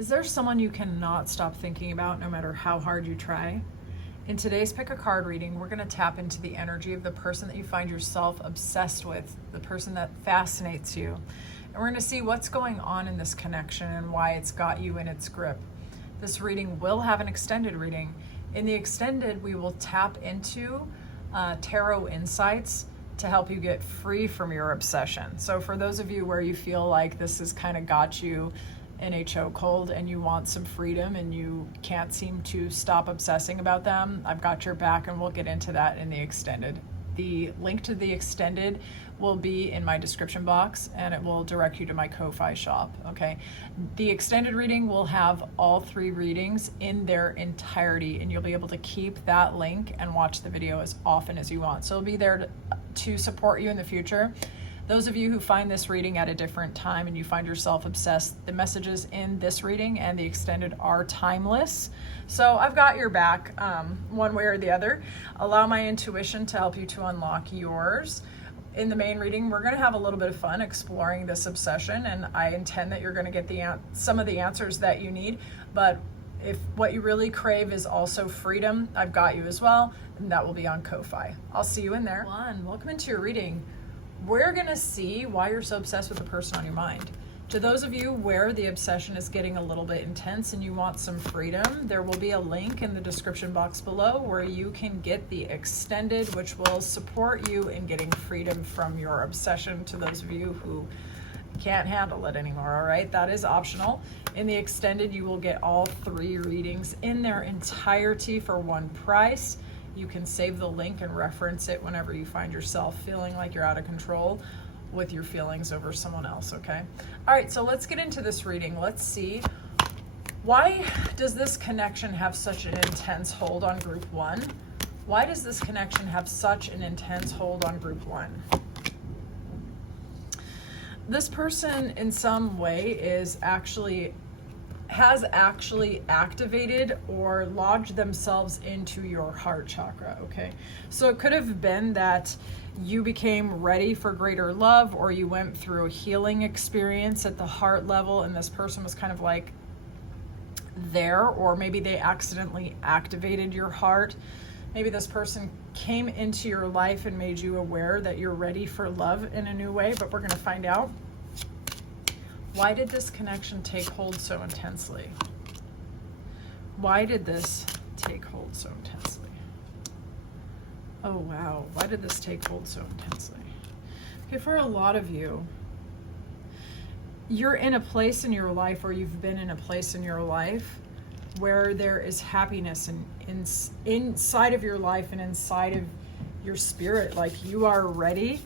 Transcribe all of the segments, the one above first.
Is there someone you cannot stop thinking about no matter how hard you try? In today's Pick a Card reading, we're going to tap into the energy of the person that you find yourself obsessed with, the person that fascinates you. And we're going to see what's going on in this connection and why it's got you in its grip. This reading will have an extended reading. In the extended, we will tap into tarot insights to help you get free from your obsession. So for those of you where you feel like this has kind of got you in a chokehold and you want some freedom and you can't seem to stop obsessing about them, I've got your back, and we'll get into that in the extended. The link to the extended will be in my description box, and it will direct you to my Ko-Fi shop, okay? The extended reading will have all 3 readings in their entirety, and you'll be able to keep that link and watch the video as often as you want. So it'll be there to support you in the future. Those of you who find this reading at a different time and you find yourself obsessed, the messages in this reading and the extended are timeless. So I've got your back one way or the other. Allow my intuition to help you to unlock yours. In the main reading, we're going to have a little bit of fun exploring this obsession, and I intend that you're going to get some of the answers that you need. But if what you really crave is also freedom, I've got you as well, and that will be on Ko-Fi. I'll see you in there. Welcome into your reading. We're going to see why you're so obsessed with the person on your mind. To those of you where the obsession is getting a little bit intense and you want some freedom, there will be a link in the description box below where you can get the extended, which will support you in getting freedom from your obsession. To those of you who can't handle it anymore, all right? That is optional. In the extended, you will get all 3 readings in their entirety for one price. You can save the link and reference it whenever you find yourself feeling like you're out of control with your feelings over someone else, okay? All right, so let's get into this reading. Let's see, why does this connection have such an intense hold on group 1? Why does this connection have such an intense hold on group 1? This person in some way has actually activated or lodged themselves into your heart chakra, okay? So it could have been that you became ready for greater love, or you went through a healing experience at the heart level and this person was kind of like there, or maybe they accidentally activated your heart. Maybe this person came into your life and made you aware that you're ready for love in a new way, but we're going to find out. Why did this connection take hold so intensely? Why did this take hold so intensely? Oh, wow. Why did this take hold so intensely? Okay, for a lot of you, you're in a place in your life, or you've been in a place in your life where there is happiness inside of your life and inside of your spirit. Like, you are ready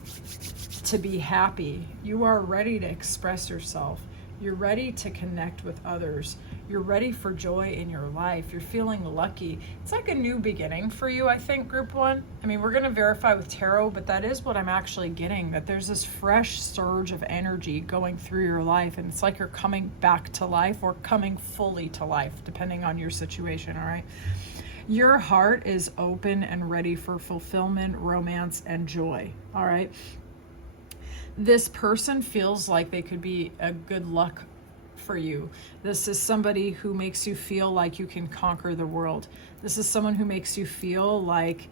to be happy. You are ready to express yourself. You're ready to connect with others. You're ready for joy in your life. You're feeling lucky. It's like a new beginning for you, I think, group 1. I mean, we're going to verify with tarot, but that is what I'm actually getting, that there's this fresh surge of energy going through your life, and it's like you're coming back to life or coming fully to life, depending on your situation, all right? Your heart is open and ready for fulfillment, romance, and joy, all right? This person feels like they could be a good luck for you. This is somebody who makes you feel like you can conquer the world. This is someone who makes you feel like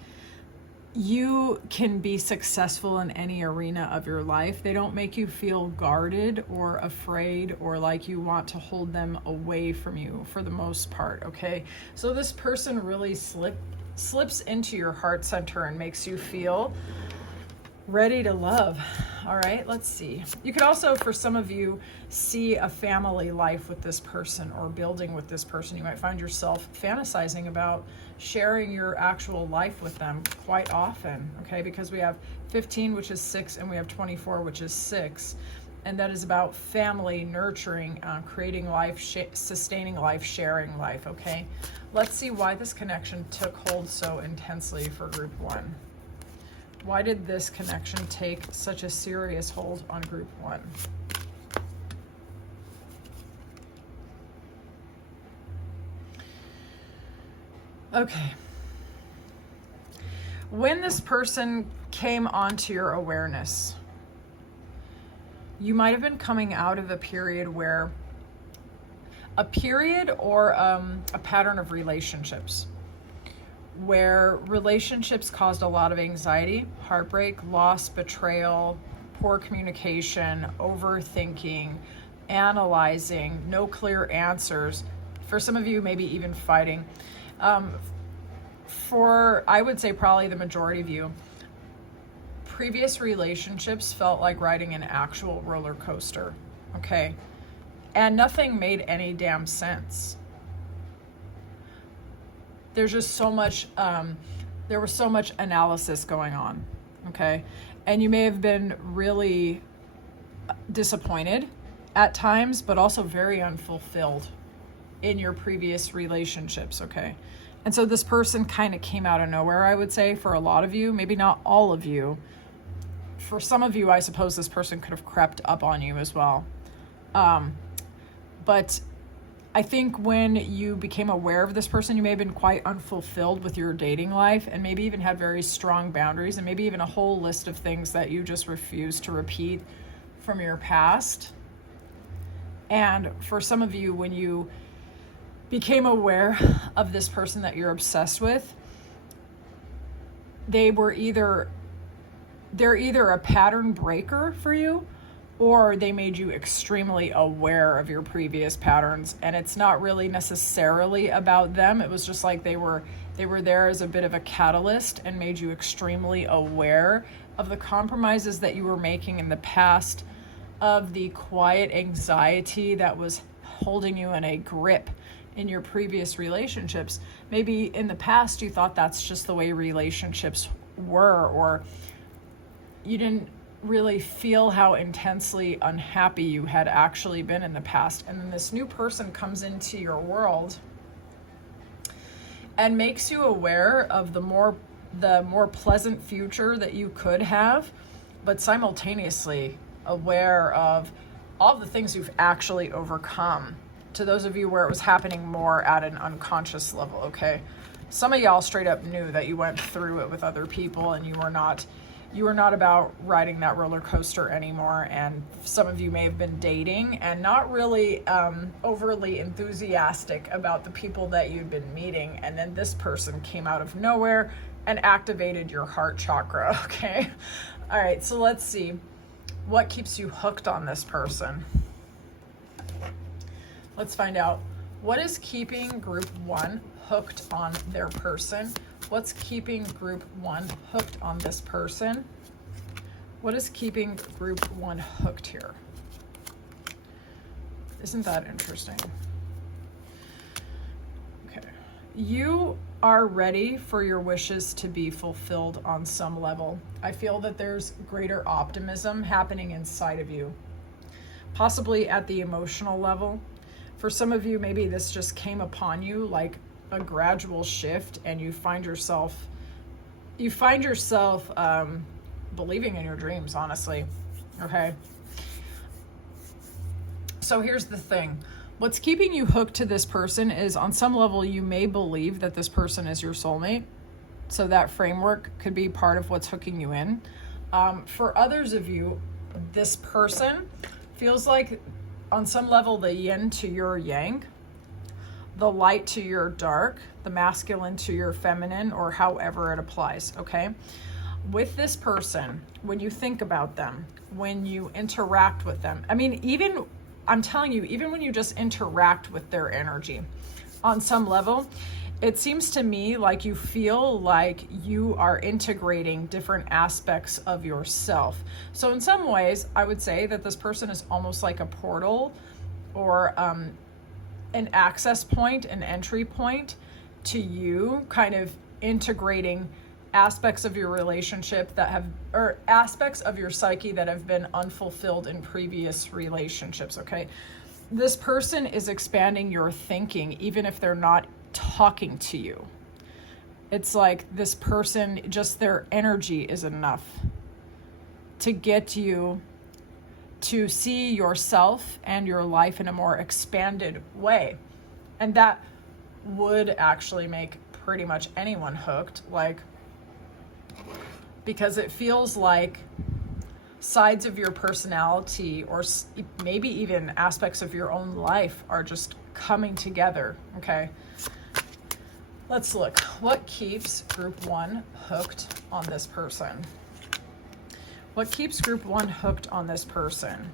you can be successful in any arena of your life. They don't make you feel guarded or afraid or like you want to hold them away from you for the most part, okay? So this person really slips into your heart center and makes you feel ready to love. All right, let's see. You could also, for some of you, see a family life with this person or building with this person. You might find yourself fantasizing about sharing your actual life with them quite often, okay? Because we have 15, which is 6, and we have 24, which is 6. And that is about family, nurturing, creating life, sustaining life, sharing life, okay? Let's see why this connection took hold so intensely for group 1. Why did this connection take such a serious hold on group 1? Okay. When this person came onto your awareness, you might have been coming out of a period where a period or a pattern of relationships where relationships caused a lot of anxiety, heartbreak, loss, betrayal, poor communication, overthinking, analyzing, no clear answers. For some of you, maybe even fighting. For, I would say, probably the majority of you, previous relationships felt like riding an actual roller coaster, okay? And nothing made any damn sense. There's just so much, there was so much analysis going on, okay? And you may have been really disappointed at times, but also very unfulfilled in your previous relationships, okay? And so this person kind of came out of nowhere, I would say, for a lot of you, maybe not all of you. For some of you, I suppose this person could have crept up on you as well. But I think when you became aware of this person, you may have been quite unfulfilled with your dating life and maybe even had very strong boundaries and maybe even a whole list of things that you just refuse to repeat from your past. And for some of you, when you became aware of this person that you're obsessed with, they're either a pattern breaker for you, or they made you extremely aware of your previous patterns. And it's not really necessarily about them. It was just like they were there as a bit of a catalyst and made you extremely aware of the compromises that you were making in the past, of the quiet anxiety that was holding you in a grip in your previous relationships. Maybe in the past you thought that's just the way relationships were, or you didn't really feel how intensely unhappy you had actually been in the past. And then this new person comes into your world and makes you aware of the more pleasant future that you could have, but simultaneously aware of all the things you've actually overcome. To those of you where it was happening more at an unconscious level, okay? Some of y'all straight up knew that you went through it with other people and you were not about riding that roller coaster anymore. And some of you may have been dating and not really overly enthusiastic about the people that you'd been meeting. And then this person came out of nowhere and activated your heart chakra, okay? All right, so let's see. What keeps you hooked on this person? Let's find out. What is keeping group one hooked on their person? What's keeping group one hooked on this person? What is keeping group one hooked here? Isn't that interesting? Okay. You are ready for your wishes to be fulfilled on some level. I feel that there's greater optimism happening inside of you, possibly at the emotional level. For some of you, maybe this just came upon you like a gradual shift, and you find yourself believing in your dreams, honestly. Okay. So here's the thing. What's keeping you hooked to this person is, on some level, you may believe that this person is your soulmate. So that framework could be part of what's hooking you in. For others of you, this person feels like, on some level, the yin to your yang, the light to your dark, the masculine to your feminine, or however it applies, okay? With this person, when you think about them, when you interact with them, I mean, even, I'm telling you, even when you just interact with their energy, on some level, it seems to me like you feel like you are integrating different aspects of yourself. So in some ways, I would say that this person is almost like a portal, or an access point, an entry point to you, kind of integrating aspects of your relationship that have, or aspects of your psyche that have been unfulfilled in previous relationships, okay? This person is expanding your thinking, even if they're not talking to you. It's like this person, just their energy is enough to get you to see yourself and your life in a more expanded way. And that would actually make pretty much anyone hooked, like, because it feels like sides of your personality or maybe even aspects of your own life are just coming together, okay? Let's look. What keeps group 1 hooked on this person? What keeps group 1 hooked on this person?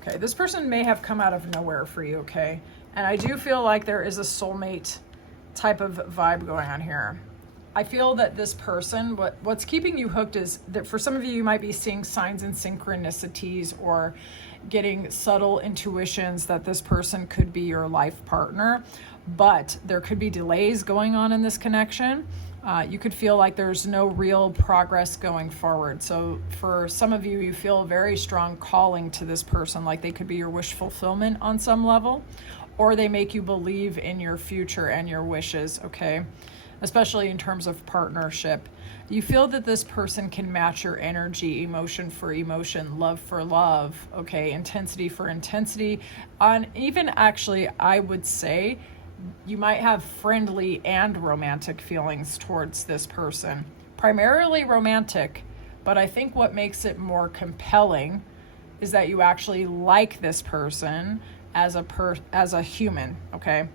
Okay, this person may have come out of nowhere for you, okay? And I do feel like there is a soulmate type of vibe going on here. I feel that this person, what's keeping you hooked is that for some of you, you might be seeing signs and synchronicities or getting subtle intuitions that this person could be your life partner, but there could be delays going on in this connection. You could feel like there's no real progress going forward. So for some of you, you feel a very strong calling to this person, like they could be your wish fulfillment on some level, or they make you believe in your future and your wishes, okay? Especially in terms of partnership. You feel that this person can match your energy, emotion for emotion, love for love, okay? Intensity for intensity. Even actually, I would say, you might have friendly and romantic feelings towards this person. Primarily romantic, but I think what makes it more compelling is that you actually like this person as a human, okay?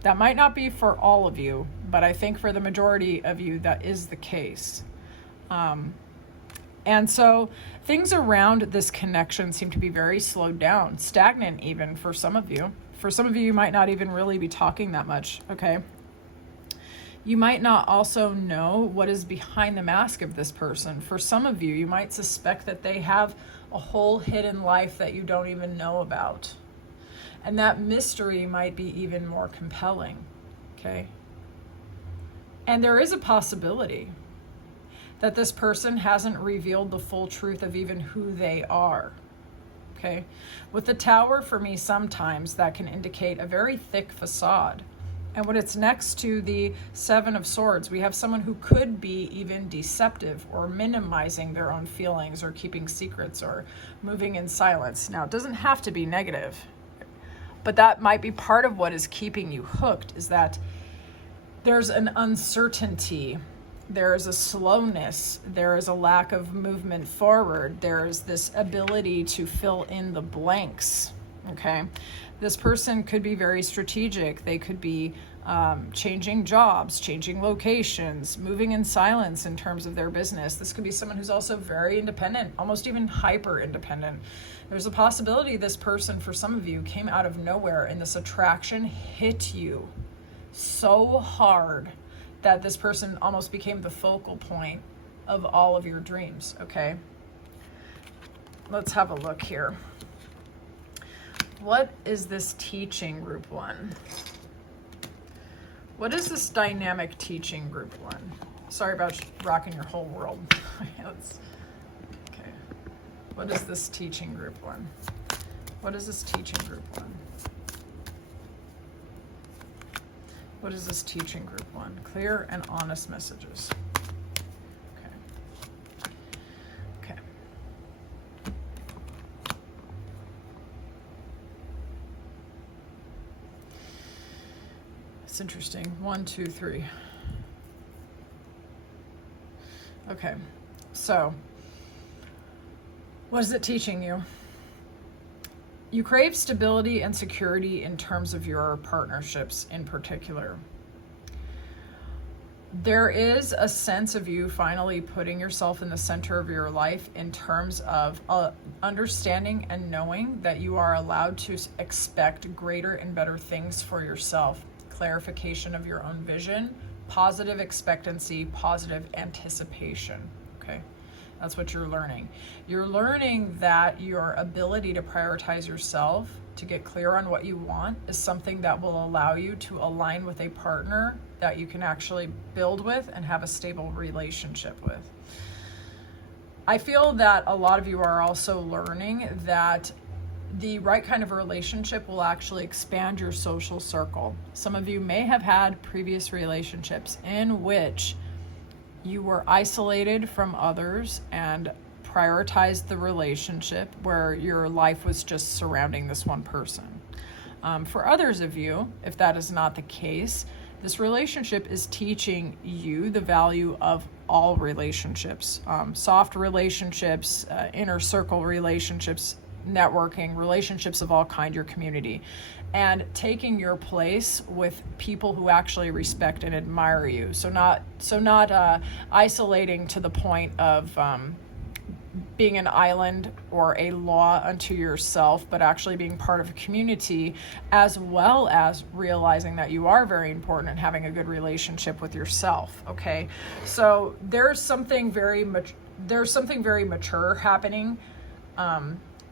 That might not be for all of you, but I think for the majority of you, that is the case. And so things around this connection seem to be very slowed down, stagnant even for some of you. For some of you, you might not even really be talking that much, okay? You might not also know what is behind the mask of this person. For some of you, you might suspect that they have a whole hidden life that you don't even know about. And that mystery might be even more compelling, okay? And there is a possibility that this person hasn't revealed the full truth of even who they are. Okay, with the Tower, for me, sometimes that can indicate a very thick facade. And when it's next to the Seven of Swords, we have someone who could be even deceptive or minimizing their own feelings or keeping secrets or moving in silence. Now, it doesn't have to be negative, but that might be part of what is keeping you hooked, is that there's an uncertainty. There is a slowness, there is a lack of movement forward, there is this ability to fill in the blanks, okay? This person could be very strategic. They could be changing jobs, changing locations, moving in silence in terms of their business. This could be someone who's also very independent, almost even hyper independent. There's a possibility this person, for some of you, came out of nowhere and this attraction hit you so hard that this person almost became the focal point of all of your dreams, okay? Let's have a look here. What is this teaching group 1? What is this dynamic teaching group 1? Sorry about rocking your whole world. Okay. What is this teaching group 1? What is this teaching group 1? What is this teaching group 1? Clear and honest messages. Okay. It's interesting. 1, 2, 3. Okay. So, what is it teaching you? You crave stability and security in terms of your partnerships in particular. There is a sense of you finally putting yourself in the center of your life in terms of understanding and knowing that you are allowed to expect greater and better things for yourself. Clarification of your own vision, positive expectancy, positive anticipation, okay? That's what you're learning. You're learning that your ability to prioritize yourself, to get clear on what you want, is something that will allow you to align with a partner that you can actually build with and have a stable relationship with. I feel that a lot of you are also learning that the right kind of relationship will actually expand your social circle. Some of you may have had previous relationships in which you were isolated from others and prioritized the relationship where your life was just surrounding this one person. For others of you, if that is not the case, this relationship is teaching you the value of all relationships, soft relationships, inner circle relationships, networking, relationships of all kind, your community, and taking your place with people who actually respect and admire you. So not isolating to the point of being an island or a law unto yourself, but actually being part of a community, as well as realizing that you are very important and having a good relationship with yourself. Okay, so there's something very mature happening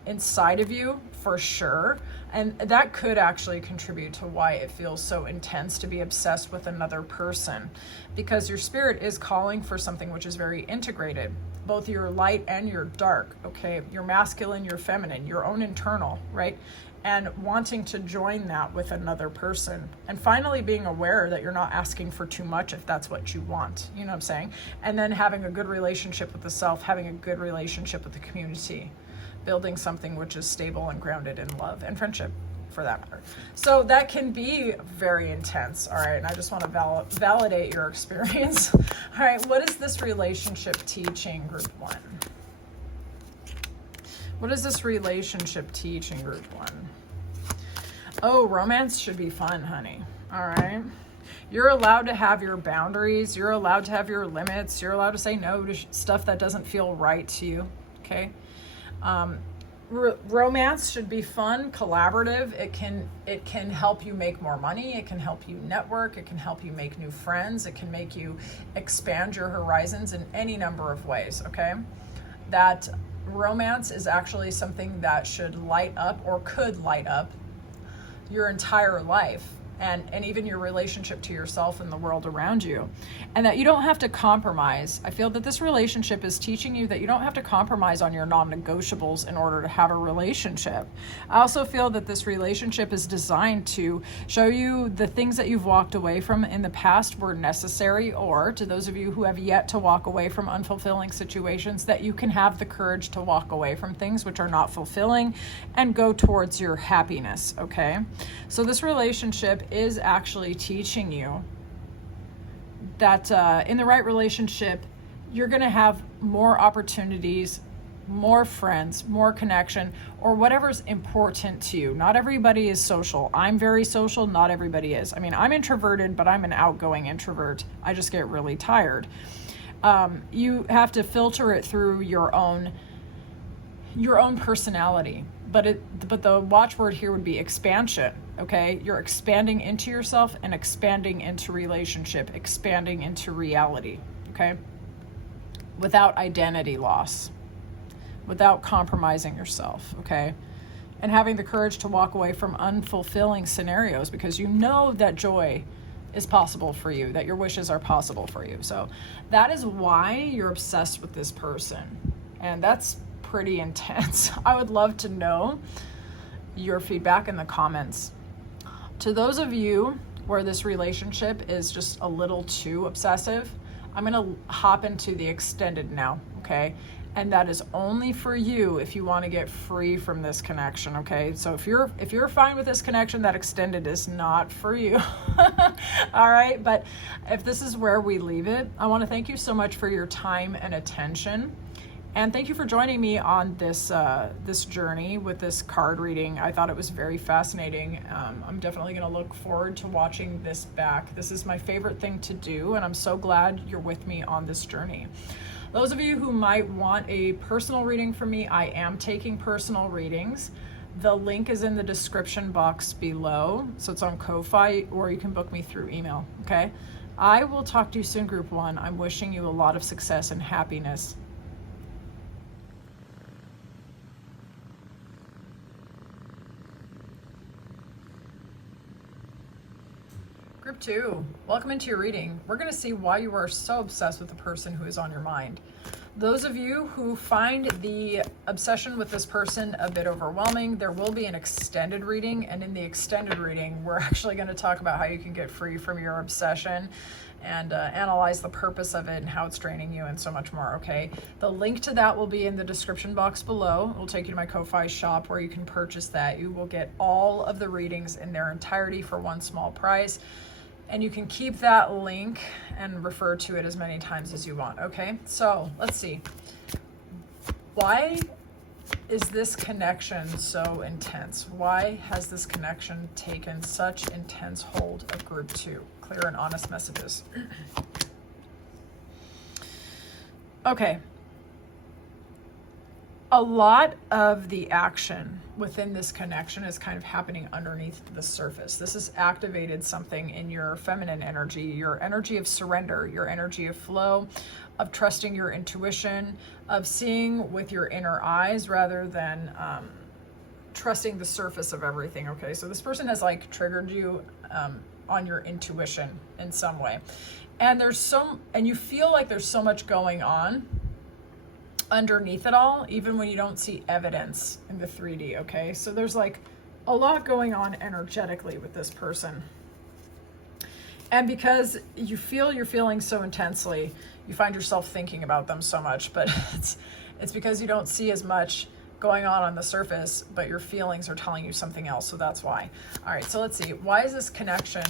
inside of you, for sure, and that could actually contribute to why it feels so intense to be obsessed with another person, because your spirit is calling for something which is very integrated, both your light and your dark, okay, your masculine, your feminine, your own internal, right? And wanting to join that with another person, and finally being aware that you're not asking for too much if that's what you want, you know what I'm saying? And then having a good relationship with the self, having a good relationship with the community, building something which is stable and grounded in love and friendship, for that matter. So that can be very intense. All right, and I just want to validate your experience. All right, what is this relationship teaching, group 1? What is this relationship teaching, group 1? Oh, romance should be fun, honey. All right. You're allowed to have your boundaries. You're allowed to have your limits. You're allowed to say no to stuff that doesn't feel right to you, okay? Romance should be fun, collaborative. It can help you make more money. It can help you network. It can help you make new friends. It can make you expand your horizons in any number of ways, okay? That romance is actually something that should light up, or could light up, your entire life. And even your relationship to yourself and the world around you. And that you don't have to compromise. I feel that this relationship is teaching you that you don't have to compromise on your non-negotiables in order to have a relationship. I also feel that this relationship is designed to show you the things that you've walked away from in the past were necessary, or to those of you who have yet to walk away from unfulfilling situations, that you can have the courage to walk away from things which are not fulfilling and go towards your happiness, okay? So this relationship is actually teaching you that in the right relationship, you're going to have more opportunities, more friends, more connection, or whatever's important to you. Not everybody is social. I'm very social. Not everybody is. I mean, I'm introverted, but I'm an outgoing introvert. I just get really tired. You have to filter it through your own personality. But the watchword here would be expansion, okay? You're expanding into yourself and expanding into relationship, expanding into reality, okay? Without identity loss, without compromising yourself, okay? And having the courage to walk away from unfulfilling scenarios, because you know that joy is possible for you, that your wishes are possible for you. So that is why you're obsessed with this person. And that's pretty intense. I would love to know your feedback in the comments. To those of you where this relationship is just a little too obsessive, I'm going to hop into the extended now, okay? And that is only for you if you want to get free from this connection, okay? So if you're fine with this connection, that extended is not for you. All right, but if this is where we leave it, I want to thank you so much for your time and attention. And thank you for joining me on this this journey with this card reading. I thought it was very fascinating. I'm definitely going to look forward to watching this back. This is my favorite thing to do, and I'm so glad you're with me on this journey. Those of you who might want a personal reading from me, I am taking personal readings. The link is in the description box below, so it's on Ko-Fi, or you can book me through email, okay? I will talk to you soon, Group 1. I'm wishing you a lot of success and happiness. Group 2, welcome into your reading. We're going to see why you are so obsessed with the person who is on your mind. Those of you who find the obsession with this person a bit overwhelming, there will be an extended reading, and in the extended reading, we're actually going to talk about how you can get free from your obsession and analyze the purpose of it and how it's draining you and so much more, okay? The link to that will be in the description box below. It will take you to my Ko-Fi shop where you can purchase that. You will get all of the readings in their entirety for one small price. And you can keep that link and refer to it as many times as you want, okay? So let's see. Why is this connection so intense? Why has this connection taken such intense hold of group 2? Clear and honest messages. Okay. A lot of the action within this connection is kind of happening underneath the surface. This has activated something in your feminine energy, your energy of surrender, your energy of flow, of trusting your intuition, of seeing with your inner eyes rather than trusting the surface of everything. Okay, so this person has like triggered you on your intuition in some way. And you feel like there's so much going on underneath it all, even when you don't see evidence in the 3D, okay? So there's like a lot going on energetically with this person. And because you feel your feelings so intensely, you find yourself thinking about them so much, but it's because you don't see as much going on the surface, but your feelings are telling you something else, so that's why. All right, so let's see. Why is this connection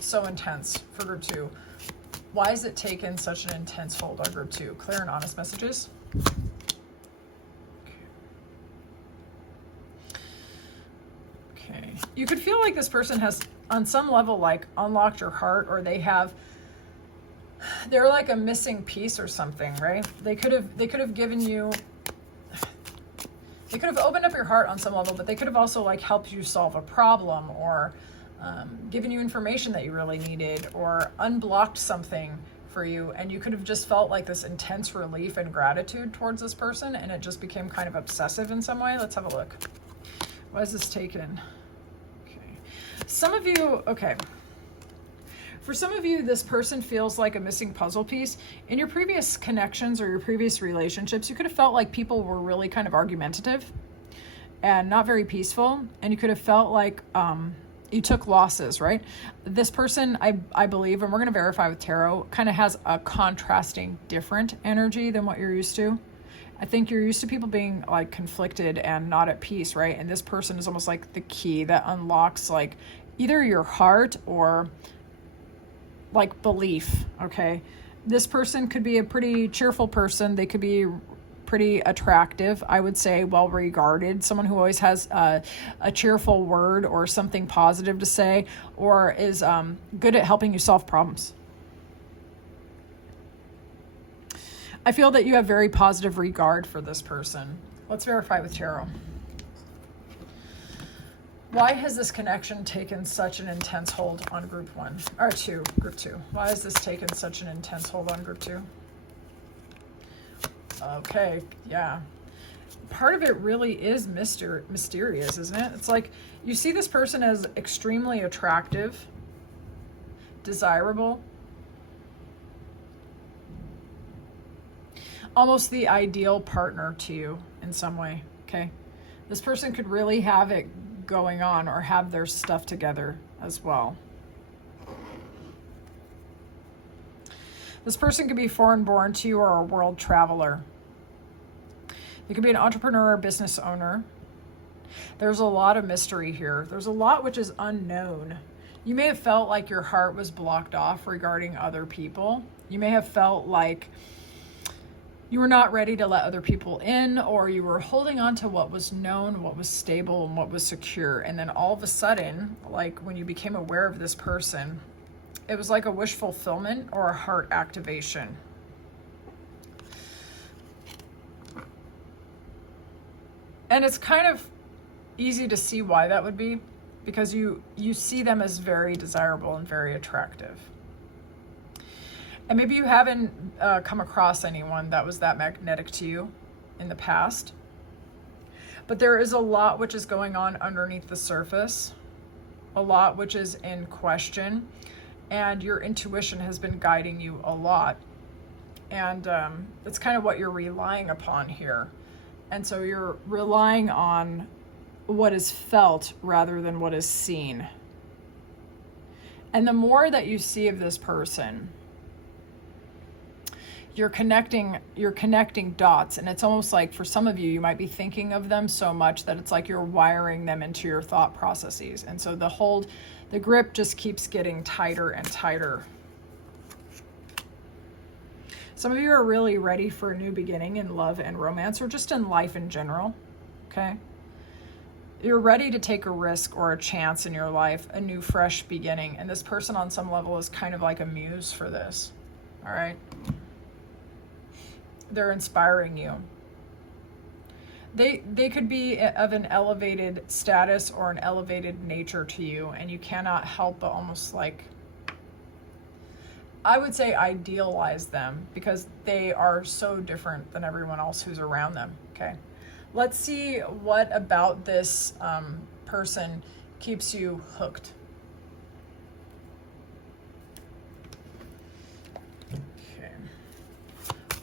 so intense for group 2? Why has it taken such an intense hold on group 2? Clear and honest messages. Okay. You could feel like this person has, on some level, like unlocked your heart, or they're like a missing piece or something, right? They could have given you, they could have opened up your heart on some level, but they could have also like helped you solve a problem, or given you information that you really needed, or unblocked something for you, and you could have just felt like this intense relief and gratitude towards this person, and it just became kind of obsessive in some way. Let's have a look. Why is this taken? Okay. Some of you, okay. For some of you, this person feels like a missing puzzle piece. In your previous connections or your previous relationships, you could have felt like people were really kind of argumentative and not very peaceful, and you could have felt like you took losses, right? This person, I believe, and we're going to verify with tarot, kind of has a contrasting different energy than what you're used to. I think you're used to people being like conflicted and not at peace, right? And this person is almost like the key that unlocks like either your heart or like belief, okay? This person could be a pretty cheerful person. They could be pretty attractive, I would say, well regarded, someone who always has a cheerful word or something positive to say, or is good at helping you solve problems. I feel that you have very positive regard for this person. Let's verify with tarot. Why has this connection taken such an intense hold on group 1 or 2? Group 2. Why has this taken such an intense hold on group 2? Okay, yeah. Part of it really is mysterious, isn't it? It's like you see this person as extremely attractive, desirable, almost the ideal partner to you in some way, okay? This person could really have it going on or have their stuff together as well. This person could be foreign born to you or a world traveler. You could be an entrepreneur or business owner. There's a lot of mystery here. There's a lot which is unknown. You may have felt like your heart was blocked off regarding other people. You may have felt like you were not ready to let other people in, or you were holding on to what was known, what was stable, and what was secure. And then all of a sudden, like when you became aware of this person, it was like a wish fulfillment or a heart activation. And it's kind of easy to see why that would be, because you see them as very desirable and very attractive. And maybe you haven't come across anyone that was that magnetic to you in the past. But there is a lot which is going on underneath the surface, a lot which is in question, and your intuition has been guiding you a lot. And it's kind of what you're relying upon here. And so you're relying on what is felt rather than what is seen. And the more that you see of this person, you're connecting dots, and it's almost like for some of you, you might be thinking of them so much that it's like you're wiring them into your thought processes. And so the grip just keeps getting tighter and tighter. Some of you are really ready for a new beginning in love and romance, or just in life in general, okay? You're ready to take a risk or a chance in your life, a new, fresh beginning. And this person on some level is kind of like a muse for this, all right? They're inspiring you. They could be of an elevated status or an elevated nature to you, and you cannot help but almost like, I would say, idealize them because they are so different than everyone else who's around them, okay? Let's see what about this person keeps you hooked. Okay.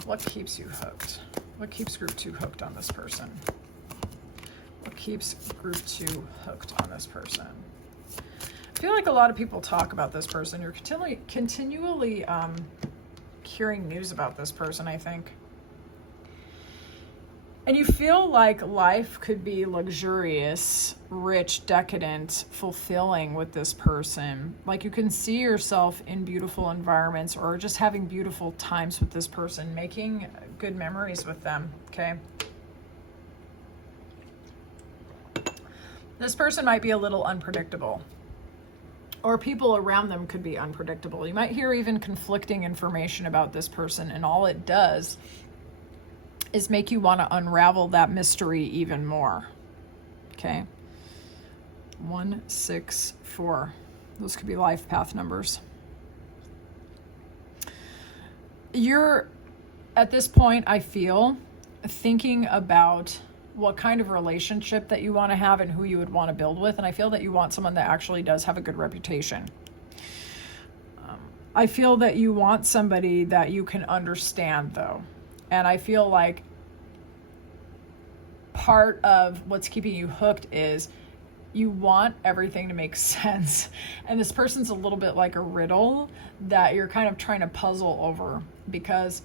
What keeps you hooked? What keeps group 2 hooked on this person? What keeps group 2 hooked on this person? I feel like a lot of people talk about this person. You're continually hearing news about this person, I think. And you feel like life could be luxurious, rich, decadent, fulfilling with this person. Like you can see yourself in beautiful environments or just having beautiful times with this person, making good memories with them, okay? This person might be a little unpredictable, or people around them could be unpredictable. You might hear even conflicting information about this person, and all it does is make you want to unravel that mystery even more. Okay. 1, 6, 4. Those could be life path numbers. You're, at this point, I feel, thinking about what kind of relationship that you want to have and who you would want to build with. And I feel that you want someone that actually does have a good reputation. I feel that you want somebody that you can understand, though. And I feel like part of what's keeping you hooked is you want everything to make sense. And this person's a little bit like a riddle that you're kind of trying to puzzle over, because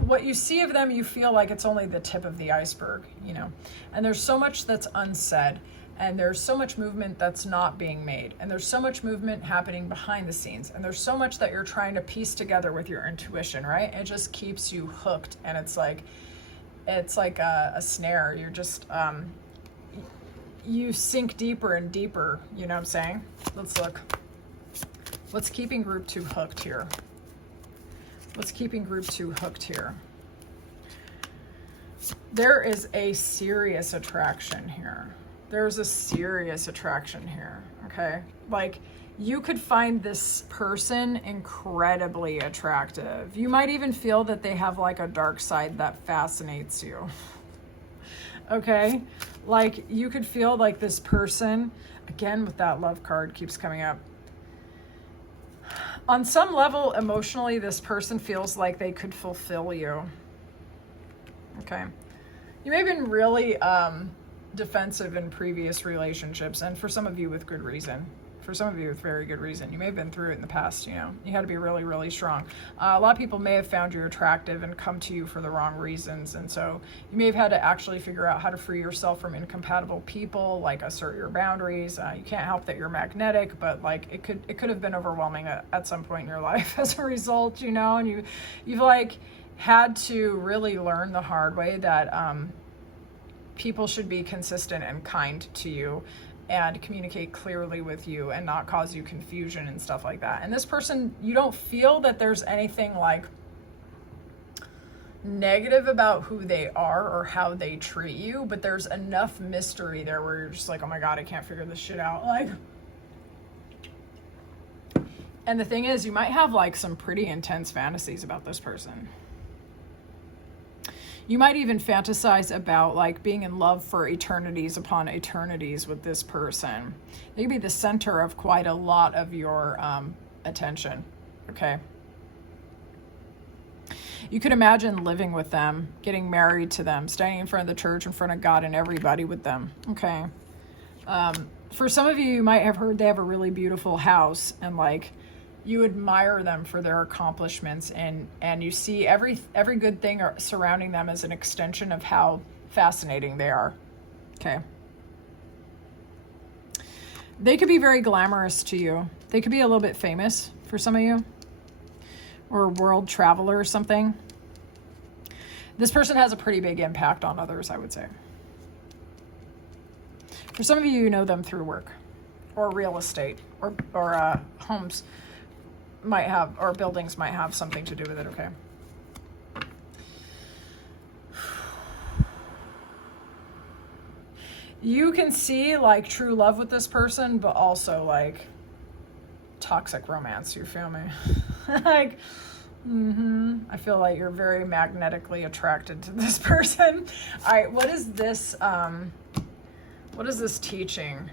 what you see of them, you feel like it's only the tip of the iceberg, you know, and there's so much that's unsaid, and there's so much movement that's not being made, and there's so much movement happening behind the scenes, and there's so much that you're trying to piece together with your intuition, right? It just keeps you hooked, and it's like a snare. You're just, you sink deeper and deeper, you know what I'm saying? Let's look. What's keeping group 2 hooked here? What's keeping group 2 hooked here? There is a serious attraction here. There's a serious attraction here, okay? Like, you could find this person incredibly attractive. You might even feel that they have like a dark side that fascinates you, okay? Like, you could feel like this person, again with that love card keeps coming up, on some level, emotionally, this person feels like they could fulfill you. Okay. You may have been really defensive in previous relationships, and for some of you with good reason. For some of you with very good reason. You may have been through it in the past, you know. You had to be really, really strong. A lot of people may have found you attractive and come to you for the wrong reasons, and so you may have had to actually figure out how to free yourself from incompatible people, like assert your boundaries. You can't help that you're magnetic, but like it could have been overwhelming at some point in your life as a result, you know, and you've like had to really learn the hard way that people should be consistent and kind to you, and communicate clearly with you and not cause you confusion and stuff like that. And this person, you don't feel that there's anything like negative about who they are or how they treat you, but there's enough mystery there where you're just like, oh my God, I can't figure this shit out. Like, and the thing is, you might have like some pretty intense fantasies about this person. You might even fantasize about like being in love for eternities upon eternities with this person. They could be the center of quite a lot of your attention, okay? You could imagine living with them, getting married to them, standing in front of the church, in front of God and everybody with them, okay? For some of you, you might have heard they have a really beautiful house, and like You admire them for their accomplishments, and you see every good thing surrounding them as an extension of how fascinating they are. Okay. They could be very glamorous to you. They could be a little bit famous for some of you, or a world traveler or something. This person has a pretty big impact on others, I would say. For some of you, you know them through work or real estate, or homes might have, or buildings might have something to do with it, okay? You can see like true love with this person, but also like toxic romance, you feel me? Like, I feel like you're very magnetically attracted to this person. All right, what is this teaching?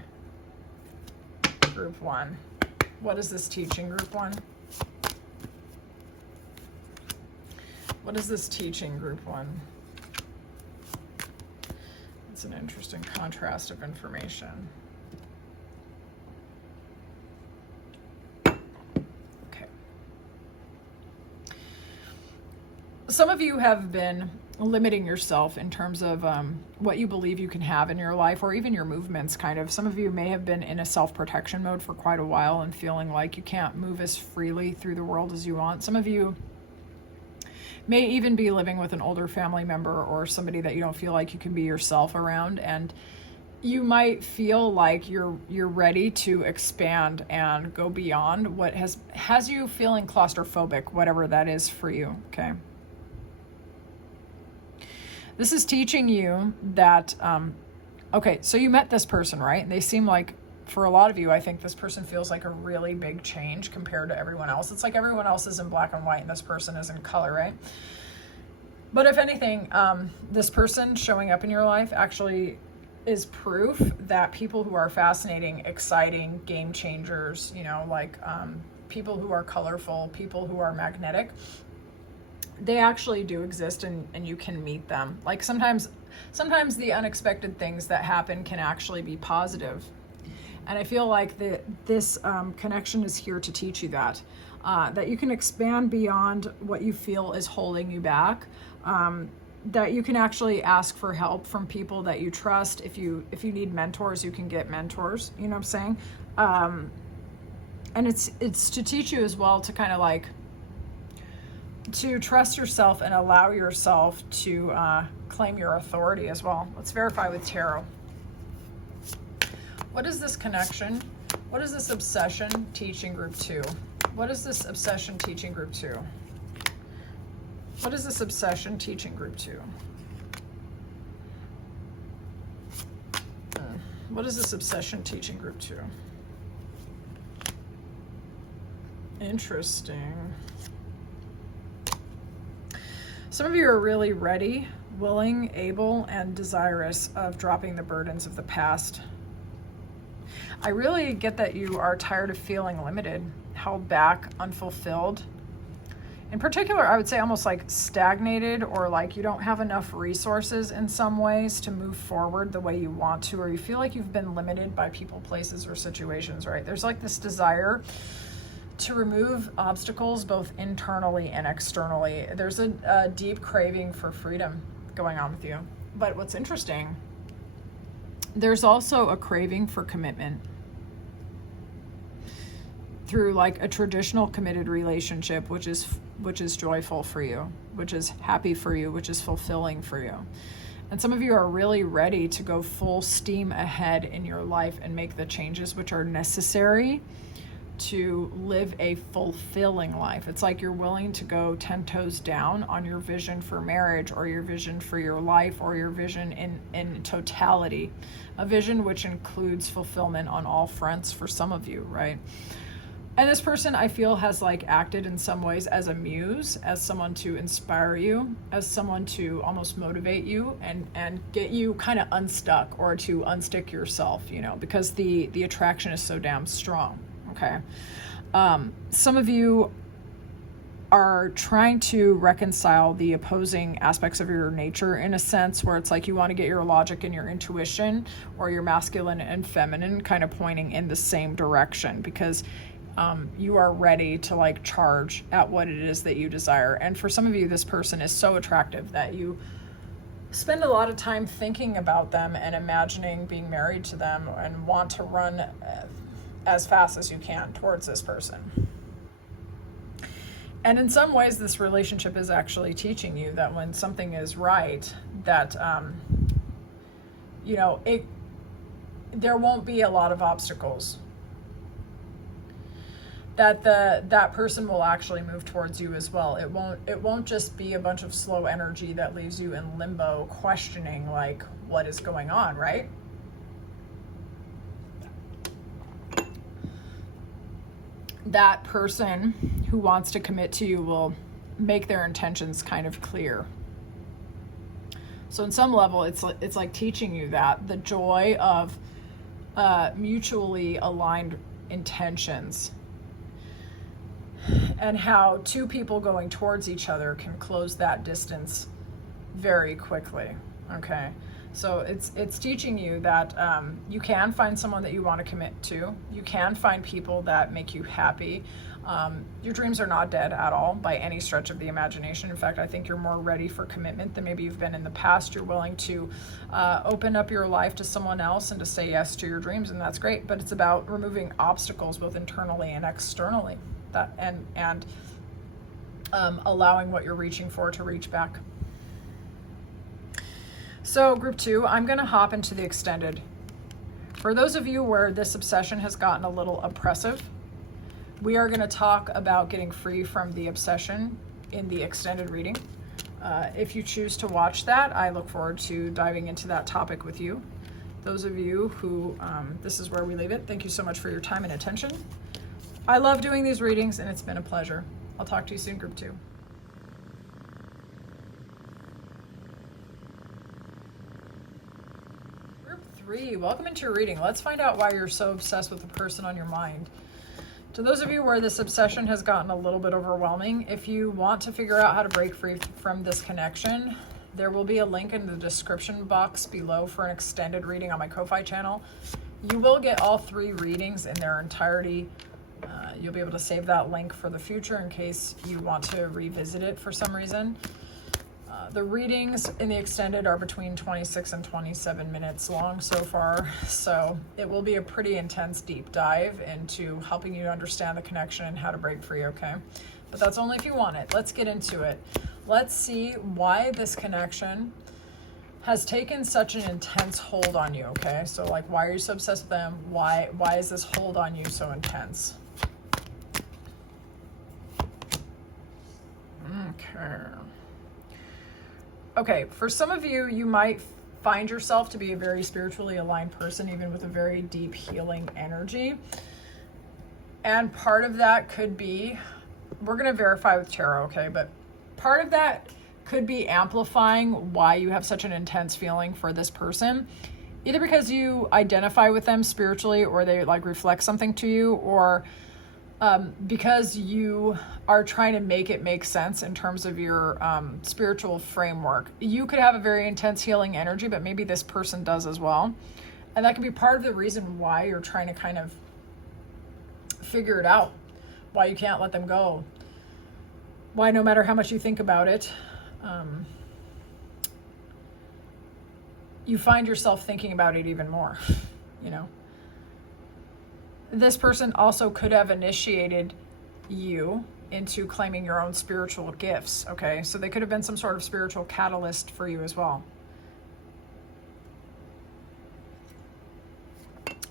Group 1. What is this teaching, Group 1? What is this teaching, Group 1? It's an interesting contrast of information. Okay. Some of you have been limiting yourself in terms of what you believe you can have in your life, or even your movements, kind of. Some of you may have been in a self-protection mode for quite a while and feeling like you can't move as freely through the world as you want. Some of you may even be living with an older family member or somebody that you don't feel like you can be yourself around, and you might feel like you're ready to expand and go beyond what has you feeling claustrophobic, whatever that is for you, okay? This is teaching you that, okay, so you met this person, right? And they seem like, for a lot of you, I think this person feels like a really big change compared to everyone else. It's like everyone else is in black and white and this person is in color, right? But if anything, this person showing up in your life actually is proof that people who are fascinating, exciting, game changers, you know, like people who are colorful, people who are magnetic, they actually do exist, and you can meet them. Like sometimes the unexpected things that happen can actually be positive. And I feel like this connection is here to teach you that you can expand beyond what you feel is holding you back, that you can actually ask for help from people that you trust. If you need mentors, you can get mentors, you know what I'm saying? And it's to teach you as well to kind of like, to trust yourself and allow yourself to claim your authority as well. Let's verify with tarot. What is this connection? What is this obsession teaching Group 2? What is this obsession teaching Group 2? What is this obsession teaching Group 2? What is this obsession teaching Group 2? Interesting. Some of you are really ready, willing, able, and desirous of dropping the burdens of the past. I really get that you are tired of feeling limited, held back, unfulfilled. In particular, I would say almost like stagnated, or like you don't have enough resources in some ways to move forward the way you want to, or you feel like you've been limited by people, places, or situations, right? There's like this desire to remove obstacles both internally and externally. There's a deep craving for freedom going on with you. But what's interesting, there's also a craving for commitment through like a traditional committed relationship, which is joyful for you, which is happy for you, which is fulfilling for you. And some of you are really ready to go full steam ahead in your life and make the changes which are necessary to live a fulfilling life. It's like you're willing to go 10 toes down on your vision for marriage, or your vision for your life, or your vision in totality. A vision which includes fulfillment on all fronts for some of you, right? And this person, I feel, has like acted in some ways as a muse, as someone to inspire you, as someone to almost motivate you and get you kind of unstuck, or to unstick yourself, you know, because the attraction is so damn strong. Okay. Some of you are trying to reconcile the opposing aspects of your nature, in a sense where it's like you want to get your logic and your intuition, or your masculine and feminine, kind of pointing in the same direction, because you are ready to like charge at what it is that you desire. And for some of you, this person is so attractive that you spend a lot of time thinking about them and imagining being married to them and want to run as fast as you can towards this person. And in some ways, this relationship is actually teaching you that when something is right, that, there won't be a lot of obstacles. That person will actually move towards you as well. It won't just be a bunch of slow energy that leaves you in limbo, questioning like what is going on, right? That person who wants to commit to you will make their intentions kind of clear. So in some level, it's like teaching you that the joy of mutually aligned intentions and how two people going towards each other can close that distance very quickly. Okay, so it's teaching you that you can find someone that you want to commit to. You can find people that make you happy. Your dreams are not dead at all by any stretch of the imagination. In fact, I think you're more ready for commitment than maybe you've been in the past. You're willing to open up your life to someone else and to say yes to your dreams, and that's great. But it's about removing obstacles both internally and externally, and allowing what you're reaching for to reach back. So group 2, I'm going to hop into the extended. For those of you where this obsession has gotten a little oppressive, we are going to talk about getting free from the obsession in the extended reading. If you choose to watch that, I look forward to diving into that topic with you. Those of you who, this is where we leave it. Thank you so much for your time and attention. I love doing these readings, and it's been a pleasure. I'll talk to you soon, group 2. Group 3, welcome into your reading. Let's find out why you're so obsessed with the person on your mind. To those of you where this obsession has gotten a little bit overwhelming, if you want to figure out how to break free from this connection, there will be a link in the description box below for an extended reading on my Ko-Fi channel. You will get all 3 readings in their entirety. You'll be able to save that link for the future in case you want to revisit it for some reason. The readings in the extended are between 26 and 27 minutes long so far, so it will be a pretty intense deep dive into helping you understand the connection and how to break free, okay? But that's only if you want it. Let's get into it. Let's see why this connection has taken such an intense hold on you, okay? So like, why are you so obsessed with them? Why is this hold on you so intense? Okay, for some of you, you might find yourself to be a very spiritually aligned person, even with a very deep healing energy. And part of that could be, we're going to verify with tarot, okay? But part of that could be amplifying why you have such an intense feeling for this person, either because you identify with them spiritually or they like reflect something to you, or because you are trying to make it make sense in terms of your spiritual framework. You could have a very intense healing energy, but maybe this person does as well. And that could be part of the reason why you're trying to kind of figure it out, why you can't let them go, why no matter how much you think about it, you find yourself thinking about it even more, you know. This person also could have initiated you into claiming your own spiritual gifts, okay? So they could have been some sort of spiritual catalyst for you as well.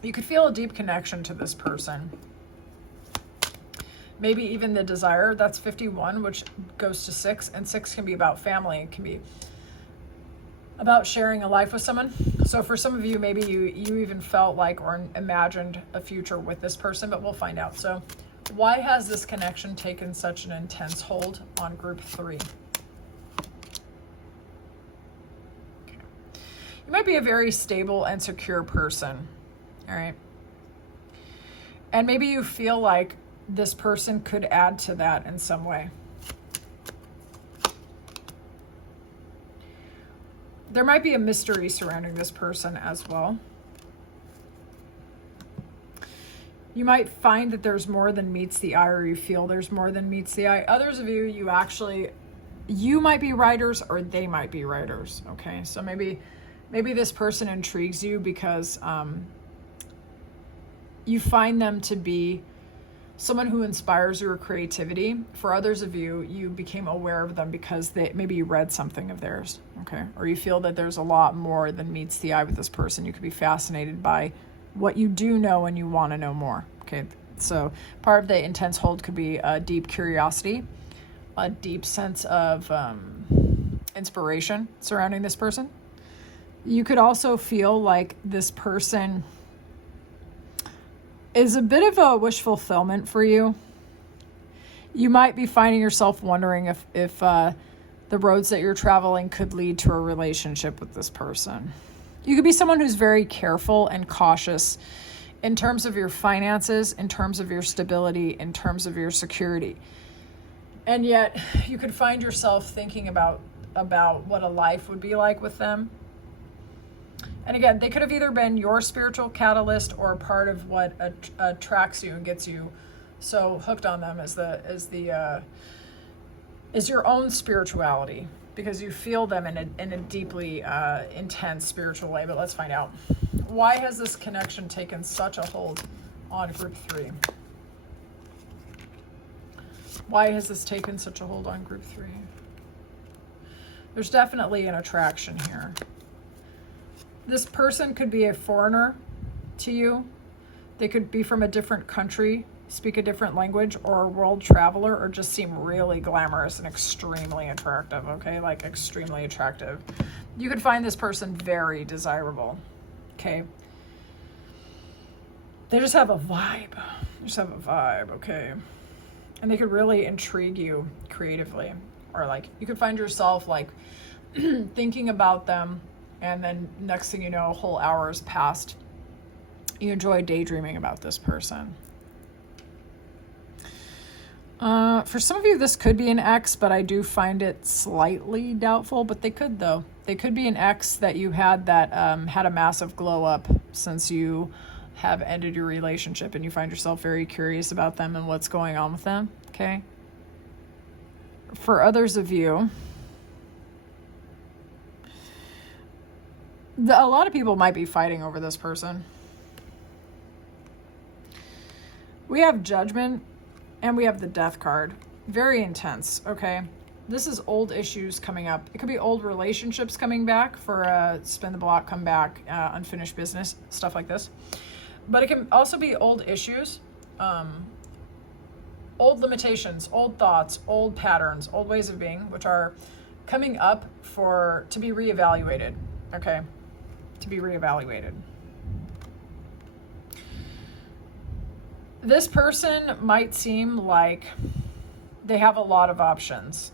You could feel a deep connection to this person. Maybe even the desire. That's 51, which goes to 6, and 6 can be about family. It can be about sharing a life with someone. So for some of you, maybe you even felt like or imagined a future with this person, but we'll find out. So why has this connection taken such an intense hold on group 3? Okay. You might be a very stable and secure person, all right? And maybe you feel like this person could add to that in some way. There might be a mystery surrounding this person as well. You might find that there's more than meets the eye, or you feel there's more than meets the eye. Others of you, you might be writers or they might be writers, okay? So maybe this person intrigues you because you find them to be someone who inspires your creativity. For others of you, you became aware of them because maybe you read something of theirs, okay? Or you feel that there's a lot more than meets the eye with this person. You could be fascinated by what you do know and you want to know more, okay? So part of the intense hold could be a deep curiosity, a deep sense of inspiration surrounding this person. You could also feel like this person is a bit of a wish fulfillment for you. You might be finding yourself wondering if the roads that you're traveling could lead to a relationship with this person. You could be someone who's very careful and cautious in terms of your finances, in terms of your stability, in terms of your security. And yet you could find yourself thinking about what a life would be like with them. And again, they could have either been your spiritual catalyst or part of what attracts you and gets you so hooked on them is your own spirituality, because you feel them in a deeply intense spiritual way. But let's find out. Why has this connection taken such a hold on group 3? Why has this taken such a hold on group 3? There's definitely an attraction here. This person could be a foreigner to you. They could be from a different country, speak a different language, or a world traveler, or just seem really glamorous and extremely attractive, okay? Like extremely attractive. You could find this person very desirable, okay? They just have a vibe. Okay? And they could really intrigue you creatively. Or like, you could find yourself like thinking about them, and then next thing you know, a whole hour has passed. You enjoy daydreaming about this person. For some of you, this could be an ex, but I do find it slightly doubtful. But they could, though. They could be an ex that you had that had a massive glow up since you have ended your relationship, and you find yourself very curious about them and what's going on with them, okay? For others of you, a lot of people might be fighting over this person. We have Judgment and we have the Death card. Very intense, okay? This is old issues coming up. It could be old relationships coming back for spin the block, come back, unfinished business, stuff like this. But it can also be old issues, old limitations, old thoughts, old patterns, old ways of being, which are coming up to be reevaluated, okay? To be reevaluated. This person might seem like they have a lot of options,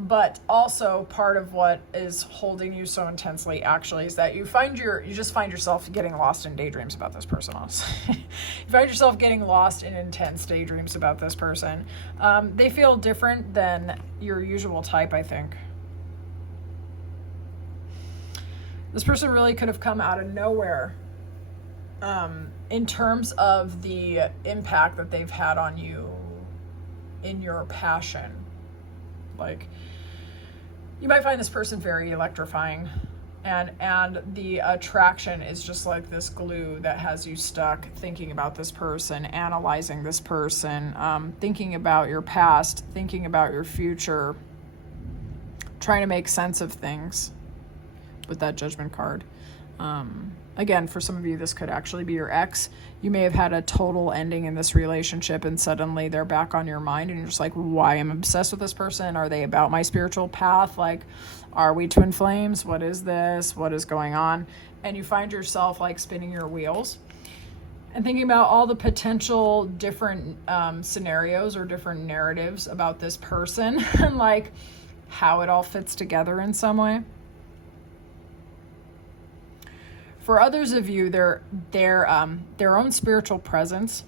but also part of what is holding you so intensely actually is that you just find yourself getting lost in daydreams about this person, honestly. You find yourself getting lost in intense daydreams about this person. They feel different than your usual type, I think. This person really could have come out of nowhere in terms of the impact that they've had on you in your passion. Like, you might find this person very electrifying, and the attraction is just like this glue that has you stuck thinking about this person, analyzing this person, thinking about your past, thinking about your future, trying to make sense of things with that Judgment card. Again, for some of you, this could actually be your ex. You may have had a total ending in this relationship, and suddenly they're back on your mind, and you're just like, why am I obsessed with this person? Are they about my spiritual path? Like, are we twin flames? What is this? What is going on? And you find yourself like spinning your wheels and thinking about all the potential different scenarios or different narratives about this person and like how it all fits together in some way. For others of you, their own spiritual presence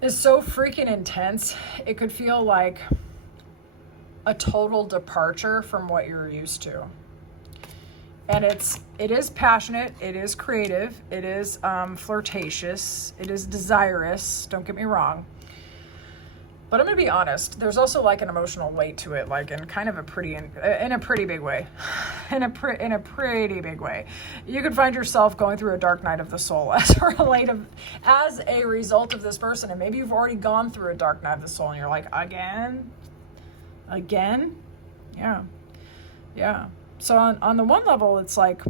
is so freaking intense, it could feel like a total departure from what you're used to. And it is passionate, it is creative, it is flirtatious, it is desirous, don't get me wrong. But I'm gonna be honest, there's also like an emotional weight to it, like in kind of a pretty big way. in a pretty big way. You could find yourself going through a dark night of the soul as a result of this person. And maybe you've already gone through a dark night of the soul and you're like, again? Yeah. So on the one level, it's like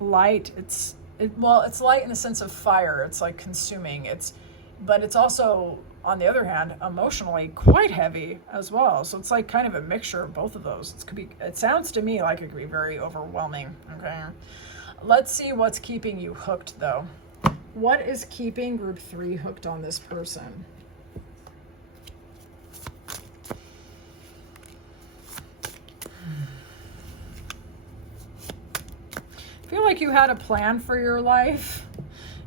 light. It's light in the sense of fire. It's like consuming. But it's also, on the other hand, emotionally quite heavy as well. So it's like kind of a mixture of both of those. It sounds to me like it could be very overwhelming. Okay. Let's see what's keeping you hooked though. What is keeping group 3 hooked on this person? I feel like you had a plan for your life.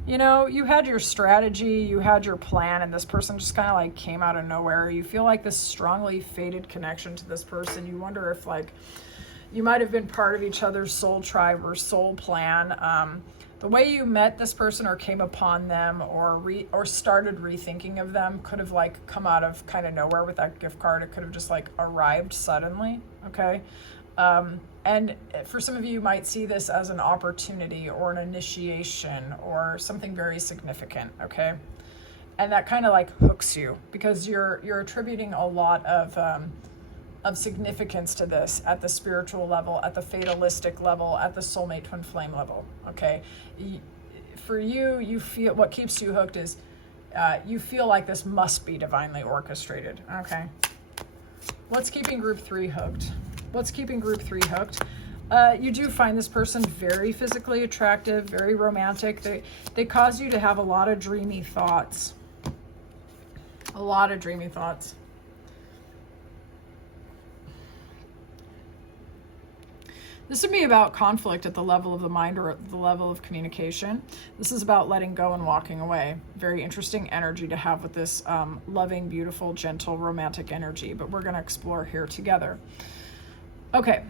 You know, you had your strategy, you had your plan, and this person just kind of like came out of nowhere. You feel like this strongly fated connection to this person. You wonder if like you might have been part of each other's soul tribe or soul plan. The way you met this person or came upon them or started rethinking of them could have like come out of kind of nowhere with that gift card. It could have just like arrived suddenly. Okay. And for some of you might see this as an opportunity or an initiation or something very significant, okay? And that kind of like hooks you because you're attributing a lot of significance to this at the spiritual level, at the fatalistic level, at the soulmate twin flame level, okay? For you, you feel what keeps you hooked is you feel like this must be divinely orchestrated, okay? What's keeping group 3 hooked? What's keeping group 3 hooked? You do find this person very physically attractive, very romantic. They cause you to have a lot of dreamy thoughts. A lot of dreamy thoughts. This would be about conflict at the level of the mind or at the level of communication. This is about letting go and walking away. Very interesting energy to have with this loving, beautiful, gentle, romantic energy, but we're going to explore here together. Okay.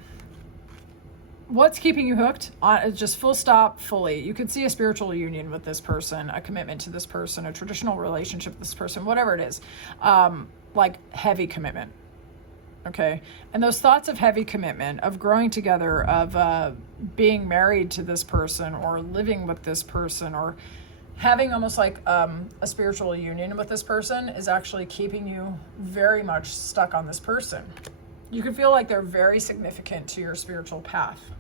What's keeping you hooked? Just full stop, fully. You could see a spiritual union with this person, a commitment to this person, a traditional relationship with this person, whatever it is. Like heavy commitment. Okay. And those thoughts of heavy commitment, of growing together, of being married to this person or living with this person or having almost like a spiritual union with this person is actually keeping you very much stuck on this person. You can feel like they're very significant to your spiritual path.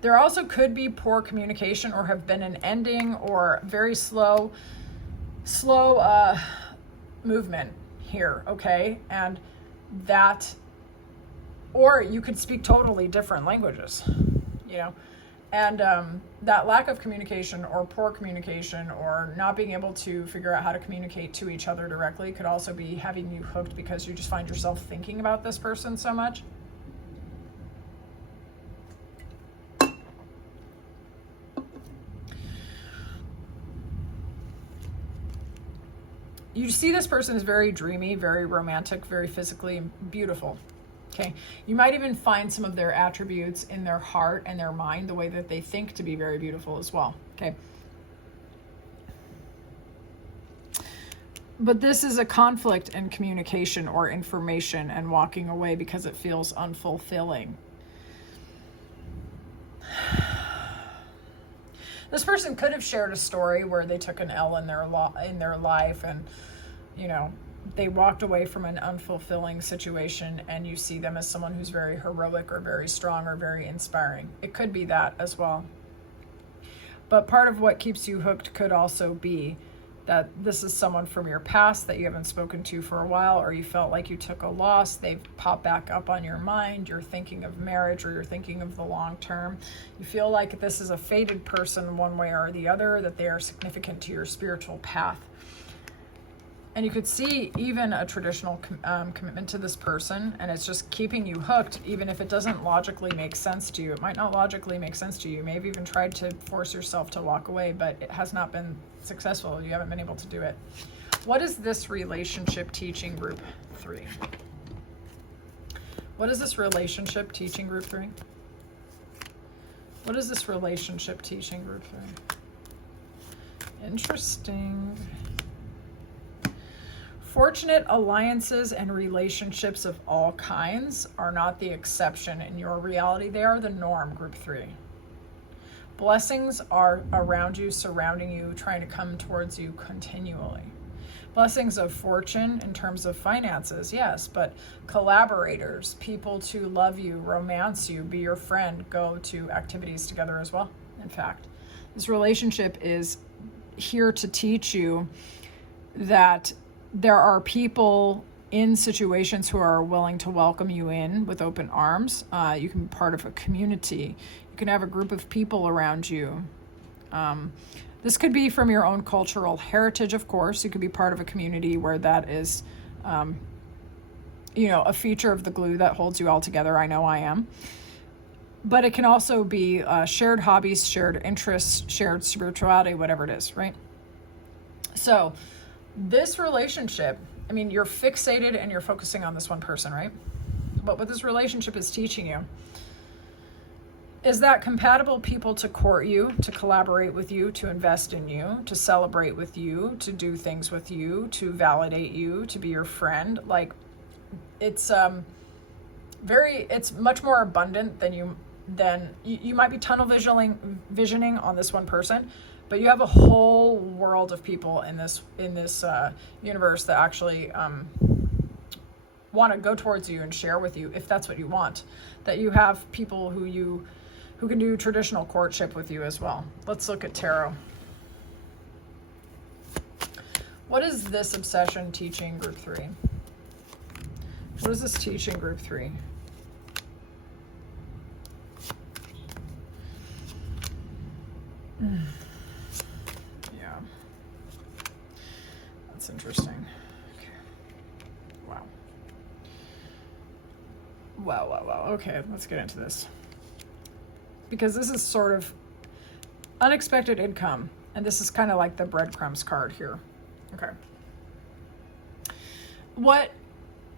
There also could be poor communication or have been an ending or very slow movement here, okay? And that, or you could speak totally different languages, you know? And that lack of communication or poor communication or not being able to figure out how to communicate to each other directly could also be having you hooked because you just find yourself thinking about this person so much. You see this person as very dreamy, very romantic, very physically beautiful. Okay. You might even find some of their attributes in their heart and their mind, the way that they think, to be very beautiful as well. Okay. But this is a conflict in communication or information and walking away because it feels unfulfilling. This person could have shared a story where they took an L in their life and, you know, they walked away from an unfulfilling situation and you see them as someone who's very heroic or very strong or very inspiring. It could be that as well. But part of what keeps you hooked could also be that this is someone from your past that you haven't spoken to for a while, or you felt like you took a loss. They've popped back up on your mind. You're thinking of marriage or you're thinking of the long term. You feel like this is a fated person one way or the other, that they are significant to your spiritual path. And you could see even a traditional commitment to this person, and it's just keeping you hooked, even if it doesn't logically make sense to you. It might not logically make sense to you. You may have even tried to force yourself to walk away, but it has not been successful. You haven't been able to do it. What is this relationship teaching group 3? What is this relationship teaching group 3? What is this relationship teaching, group 3? Interesting. Fortunate alliances and relationships of all kinds are not the exception in your reality. They are the norm, group 3. Blessings are around you, surrounding you, trying to come towards you continually. Blessings of fortune in terms of finances, yes, but collaborators, people to love you, romance you, be your friend, go to activities together as well. In fact, this relationship is here to teach you that there are people in situations who are willing to welcome you in with open arms. You can be part of a community. You can have a group of people around you. This could be from your own cultural heritage, of course. You could be part of a community where that is, a feature of the glue that holds you all together. I know I am. But it can also be shared hobbies, shared interests, shared spirituality, whatever it is, right? So this relationship, you're fixated and you're focusing on this one person, right? But what this relationship is teaching you is that compatible people to court you, to collaborate with you, to invest in you, to celebrate with you, to do things with you, to validate you, to be your friend. Like, it's much more abundant than you might be tunnel visioning on this one person, but you have a whole world of people in this universe that actually want to go towards you and share with you, if that's what you want. That you have people who can do traditional courtship with you as well. Let's look at tarot. What is this obsession teaching, group 3? What is this teaching, group 3? Yeah. That's interesting. Okay. Wow. Wow. Okay, let's get into this. Because this is sort of unexpected income. And this is kind of like the breadcrumbs card here. Okay. What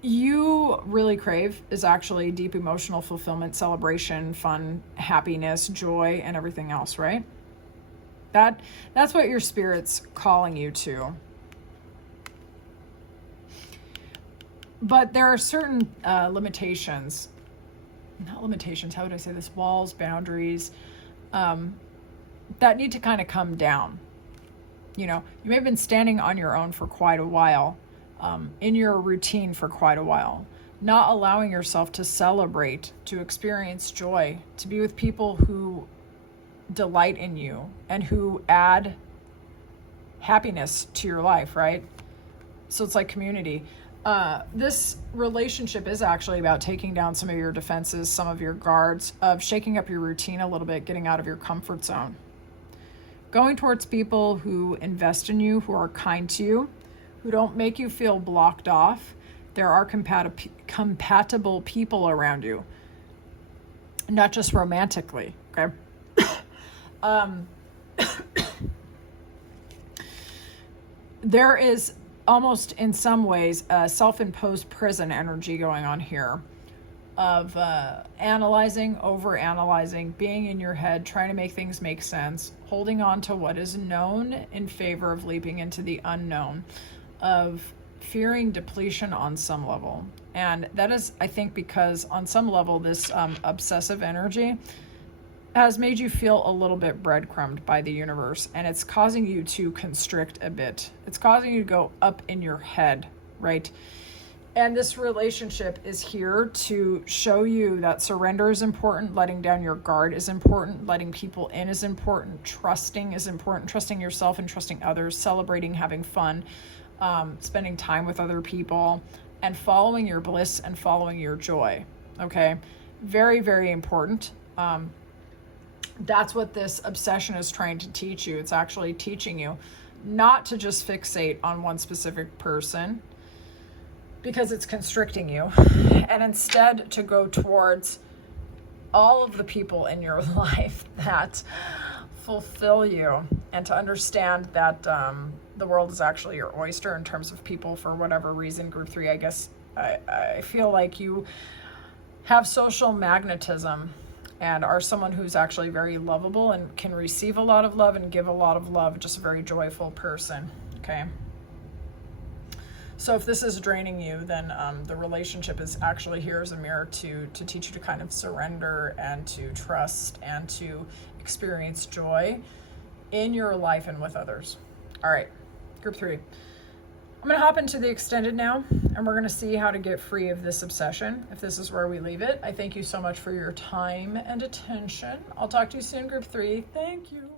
you really crave is actually deep emotional fulfillment, celebration, fun, happiness, joy, and everything else, right? That's what your spirit's calling you to. But there are certain limitations. Not limitations, how would I say this? Walls, boundaries, that need to kind of come down. You may have been standing on your own for quite a while, in your routine for quite a while, not allowing yourself to celebrate, to experience joy, to be with people who delight in you and who add happiness to your life, right? So it's like community. This relationship is actually about taking down some of your defenses, some of your guards, of shaking up your routine a little bit, getting out of your comfort zone. Going towards people who invest in you, who are kind to you, who don't make you feel blocked off. There are compatible people around you, not just romantically, okay? There is almost in some ways a self-imposed prison energy going on here of analyzing, overanalyzing, being in your head, trying to make things make sense, holding on to what is known in favor of leaping into the unknown, of fearing depletion on some level. And that is, I think, because on some level this obsessive energy has made you feel a little bit breadcrumbed by the universe, and it's causing you to constrict a bit. It's causing you to go up in your head, right? And this relationship is here to show you that surrender is important, letting down your guard is important, letting people in is important, trusting is important, trusting yourself and trusting others, celebrating, having fun, spending time with other people, and following your bliss and following your joy, okay? Very, very important. That's what this obsession is trying to teach you. It's actually teaching you not to just fixate on one specific person because it's constricting you, and instead to go towards all of the people in your life that fulfill you, and to understand that the world is actually your oyster in terms of people for whatever reason. Group 3, I guess I feel like you have social magnetism. and are someone who's actually very lovable and can receive a lot of love and give a lot of love, just a very joyful person, okay? So if this is draining you, then the relationship is actually here as a mirror to teach you to kind of surrender and to trust and to experience joy in your life and with others. All right, group 3. I'm going to hop into the extended now, and we're going to see how to get free of this obsession, if this is where we leave it. I thank you so much for your time and attention. I'll talk to you soon, group 3. Thank you.